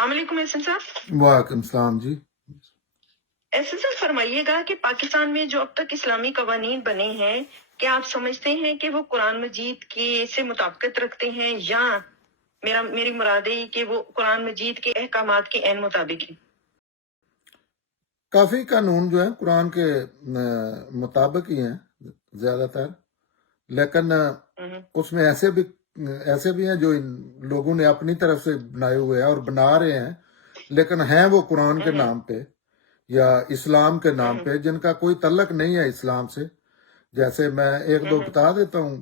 अस्सलाम वालेकुम एहसन साहब। वालेकुम सलाम जी। एहसन साहब फरमाइएगा कि पाकिस्तान में जो अब तक इस्लामी कवानीन बने हैं, क्या आप समझते हैं कि वो कुरान मजीद के से मुताबिकत रखते हैं, या मेरी मुराद है कि वो कुरान मजीद के अहकामात के ऐन मुताबिक हैं? काफ़ी कानून जो है कुरान के मुताबिक ही हैं ज़्यादातर, लेकिन उसमें ऐसे भी हैं जो इन लोगों ने अपनी तरफ से बनाए हुए हैं और बना रहे हैं, लेकिन हैं वो कुरान के नाम पे या इस्लाम के नाम पे, जिनका कोई तल्लक नहीं है इस्लाम से। जैसे मैं एक दो बता देता हूँ।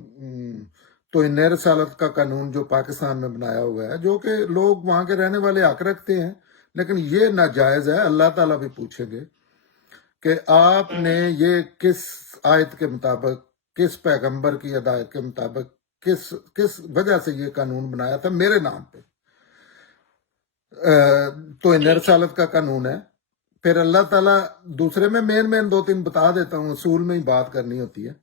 तो इन रसालत का कानून जो पाकिस्तान में बनाया हुआ है, जो कि लोग वहाँ के रहने वाले हक रखते हैं, लेकिन ये नाजायज़ है। अल्लाह ताला भी पूछेंगे कि आपने ये किस आयत के मुताबिक, किस पैगंबर की हिदायत के मुताबिक, किस वजह से ये कानून बनाया था मेरे नाम पे। तो इन रसालत का कानून है। फिर अल्लाह ताला दूसरे में मेन दो तीन बता देता हूँ, असूल में ही बात करनी होती है।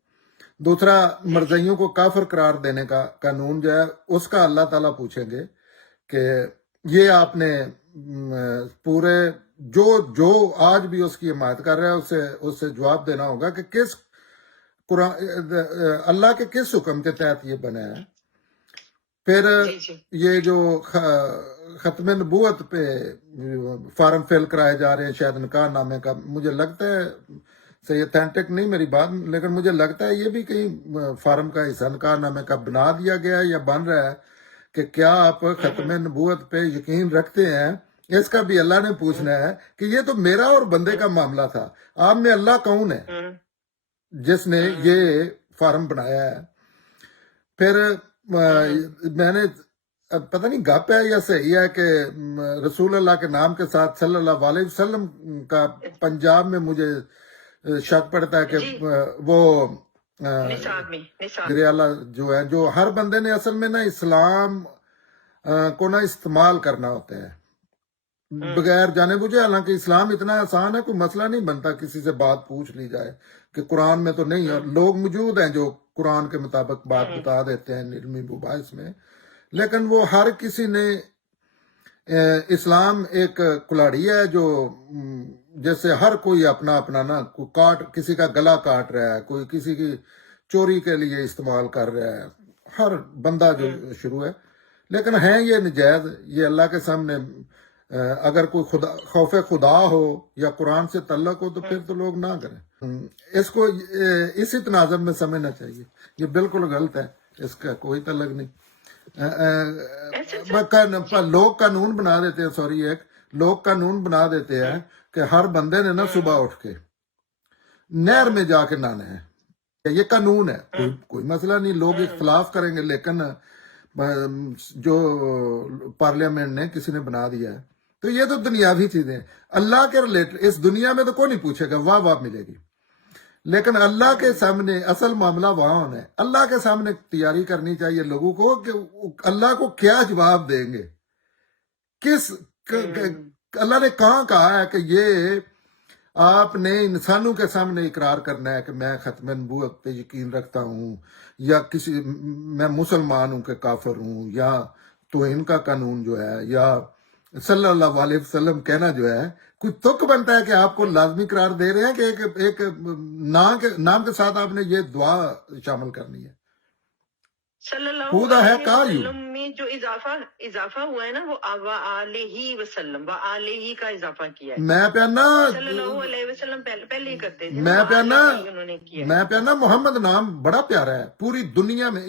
दूसरा, मर्जियों को काफिर करार देने का कानून जो है, उसका अल्लाह ताला पूछेंगे कि ये आपने पूरे जो आज भी उसकी हिमायत कर रहा है, उससे जवाब देना होगा कि किस कुरान अल्लाह के किस हुक्म के तहत ये बना है। फिर ये जो खत्म नबूवत पे फार्म फिल कराए जा रहे हैं शायद निकाह नामे का, मुझे लगता है सही अथेंटिक नहीं मेरी बात, लेकिन मुझे लगता है ये भी कहीं फार्म का हिस्सा निकाह नामे का बना दिया गया है या बन रहा है कि क्या आप खत्म नबूवत पे यकीन रखते हैं। इसका भी अल्लाह ने पूछना है कि ये तो मेरा और बंदे का मामला था, आप में अल्लाह कौन है जिसने ये फार्म बनाया है। फिर मैंने पता नहीं गप है या सही है कि रसूल अल्लाह के नाम के साथ सल्लल्लाहु अलैहि वसल्लम का पंजाब में मुझे शक पड़ता है कि वो गरियाला जो है, जो हर बंदे ने असल में ना इस्लाम को ना इस्तेमाल करना होता है बगैर जाने बुझे। हालांकि इस्लाम इतना आसान है, कोई मसला नहीं बनता किसी से बात पूछ ली जाए कि कुरान में तो नहीं है। लोग मौजूद हैं जो कुरान के मुताबिक बात बता देते हैं निर्मी मुबाहिस में, लेकिन वो हर किसी ने इस्लाम एक कुल्हाड़ी है जो जैसे हर कोई अपना अपना ना किसी का गला काट रहा है, कोई किसी की चोरी के लिए इस्तेमाल कर रहा है, हर बंदा जो शुरू है। लेकिन है ये नजायज, ये अल्लाह के सामने अगर कोई खौफ खुदा हो या कुरान से तल्लक हो तो फिर तो लोग ना करें। इसको इसी तनाज़ुर में समझना चाहिए, ये बिल्कुल गलत है, इसका कोई तल्लक नहीं। लोग कानून बना देते हैं, लोग कानून बना देते हैं कि हर बंदे ने ना सुबह उठ के नहर में जाके नहाना है। ये कानून है, कोई मसला नहीं, लोग इख्तलाफ करेंगे, लेकिन जो पार्लियामेंट ने किसी ने बना दिया है तो ये तो दुनियावी चीजें। अल्लाह के रिलेटेड इस दुनिया में तो कोई नहीं पूछेगा, वाह वाह मिलेगी, लेकिन अल्लाह के सामने असल मामला वहां होना है। अल्लाह के सामने तैयारी करनी चाहिए लोगों को कि अल्लाह को क्या जवाब देंगे, अल्लाह ने कहाँ कहा है कि ये आपने इंसानों के सामने इकरार करना है कि मैं खत्म नबूवत पे यकीन रखता हूँ, या मैं मुसलमान हूँ कि काफिर हूँ, या तो इनका कानून जो है, या सल्लल्लाहु अलैहि वसल्लम कहना जो है, कोई तुक बनता है कि आपको लाजमी करार दे रहे हैं कि एक नाम के साथ आपने ये दुआ शामिल करनी है। सल्लल्लाहु अलैहि वसल्लम में जो इजाफा हुआ है ना, वो अलैहि वसल्लम का इजाफा किया है। मैं प्याना सल्लल्लाहु अलैहि वसल्लम पहले ही करते थे। मैं प्याना मोहम्मद नाम बड़ा प्यारा है पूरी दुनिया में।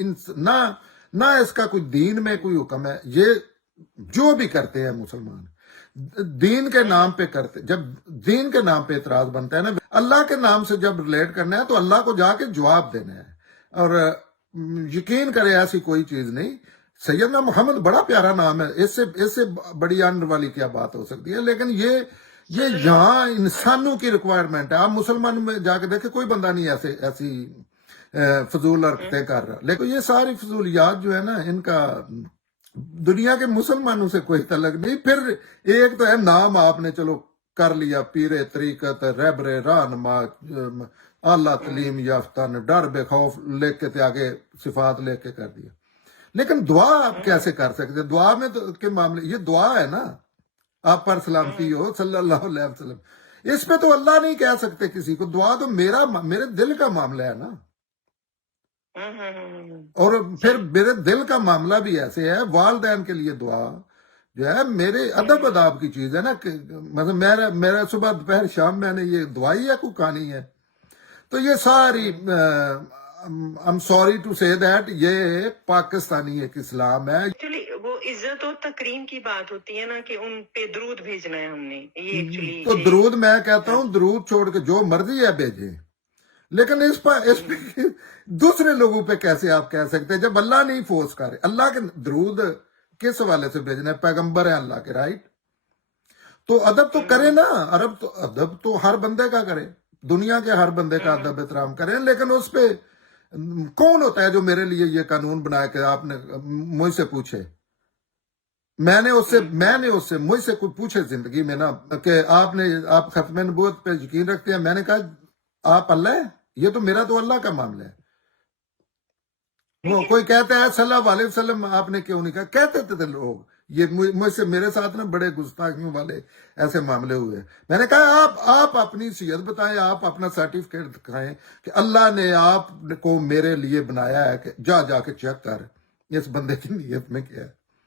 ना इसका कोई दीन में कोई हुक्म है। ये जो भी करते हैं मुसलमान दीन के नाम पे करते, जब दीन के नाम पे इतराज बनता है ना, अल्लाह के नाम से जब रिलेट करना है तो अल्लाह को जाके जवाब देना है, और यकीन करे ऐसी कोई चीज नहीं। सैयदना मोहम्मद बड़ा प्यारा नाम है, इससे बड़ी आनंद वाली क्या बात हो सकती है। लेकिन ये यहाँ इंसानों की रिक्वायरमेंट है। आप मुसलमान में जाके देखे कोई बंदा नहीं ऐसी फजूल हरकतें कर रहा, लेकिन ये सारी फजूलियात जो है ना, इनका दुनिया के मुसलमानों से कोई तल्लक नहीं। फिर एक तो है नाम आपने चलो कर लिया, पीरे तरीकत रहबरे रहनुमा आला तलीम याफ्ता ने डर बेखौफ लेके थे आगे सिफात लेके कर दिया। लेकिन दुआ आप कैसे कर सकते? दुआ में तो के मामले, ये दुआ है ना, آپ پر سلامتی ہو صلی اللہ علیہ وسلم. اس پہ تو اللہ نہیں کہہ سکتے کسی کو. دعا تو میرے دل کا معاملہ ہے نا. اور پھر میرے دل کا معاملہ بھی ایسے ہے. والدین کے لیے دعا جو ہے میرے ادب اداب کی چیز ہے نا. کہ مطلب میرا صبح دوپہر شام میں نے یہ دعائی ہے کوئی کہانی ہے. تو یہ ساری I'm sorry to say that یہ پاکستانی ایک اسلام ہے. ایکچولی وہ عزت و تکریم کی بات ہوتی ہے نا کہ ان پہ درود بھیجنا ہے ہم نے. یہ ایکچولی تو درود میں کہتا ہوں درود چھوڑ کے جو مرضی ہے بھیجے. لیکن اس پہ دوسرے لوگوں پہ کیسے آپ کہہ سکتے ہیں جب اللہ نہیں فورس کر رہے. اللہ کے درود کس حوالے سے بھیجنا ہے؟ پیغمبر ہے اللہ کے، رائٹ. تو ادب تو کرے نا. ادب تو ہر بندے کا کرے، دنیا کے ہر بندے کا ادب احترام کریں. لیکن اس پہ کون ہوتا ہے جو میرے لیے یہ قانون بنائے کہ آپ نے مجھ سے پوچھے؟ میں نے اس سے مجھ سے کوئی پوچھے زندگی میں نا کہ آپ ختم نبوت پہ یقین رکھتے ہیں؟ میں نے کہا آپ اللہ ہے. یہ تو میرا تو اللہ کا معاملہ ہے. وہ کوئی کہتا ہے صلی اللہ علیہ وسلم آپ نے کیوں نہیں کہا؟ کہتے تھے لوگ. یہ مجھ سے میرے ساتھ نا بڑے گستاخیوں والے ایسے معاملے ہوئے. میں نے کہا آپ اپنی صحت بتائیں، آپ اپنا سرٹیفکیٹ دکھائیں کہ اللہ نے آپ کو میرے لیے بنایا ہے کہ جا کے چیک کر اس بندے کی نیت میں کیا ہے.